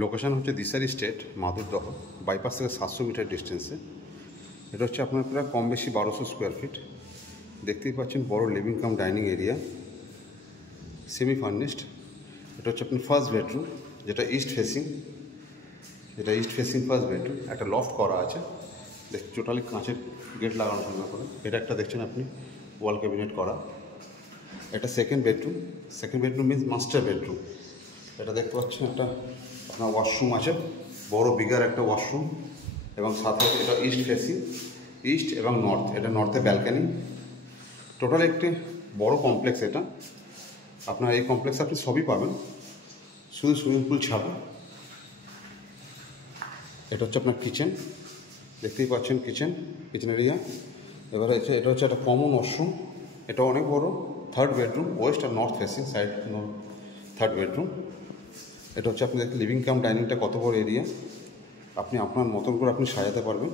Location হচ্ছে দিশারি state মাধুরদহ bypass থেকে 700 metre ডিস্টেন্সে। এটা হচ্ছে আপনার প্রায় কম বেশি 1200 স্কোয়ার ফিট। দেখতেই পাচ্ছেন বড় living cum dining area, semi furnished. এটা হচ্ছে আপনার ফার্স্ট বেডরুম, যেটা ইস্ট ফেসিং। First bedroom. একটা লফট করা আছে, টোটালি কাঁচের গেট লাগানো থাকবে করে। এটা একটা দেখছেন আপনি ওয়াল ক্যাবিনেট করা। এটা second bedroom means master bedroom. এটা দেখতে পাচ্ছেন একটা আপনার ওয়াশরুম আছে, বড় বিগার একটা ওয়াশরুম, এবং সাথে এটা ইস্ট ফেসিং, ইস্ট এবং নর্থ। এটা নর্থে ব্যালকানি। টোটাল একটি বড় কমপ্লেক্স এটা। আপনার এই কমপ্লেক্সে আপনি সবই পাবেন, শুধু সুইমিং পুল ছাড়া। এটা হচ্ছে আপনার কিচেন, দেখতেই পাচ্ছেন কিচেন এরিয়া। এবারে এটা হচ্ছে একটা কমন ওয়াশরুম, এটা অনেক বড়। থার্ড বেডরুম, ওয়েস্ট আর north facing side, third bedroom. এটা হচ্ছে আপনি লিভিং কাম ডাইনিংটা কত বড় এরিয়া, আপনি আপনার মতন করে আপনি সাজাতে পারবেন।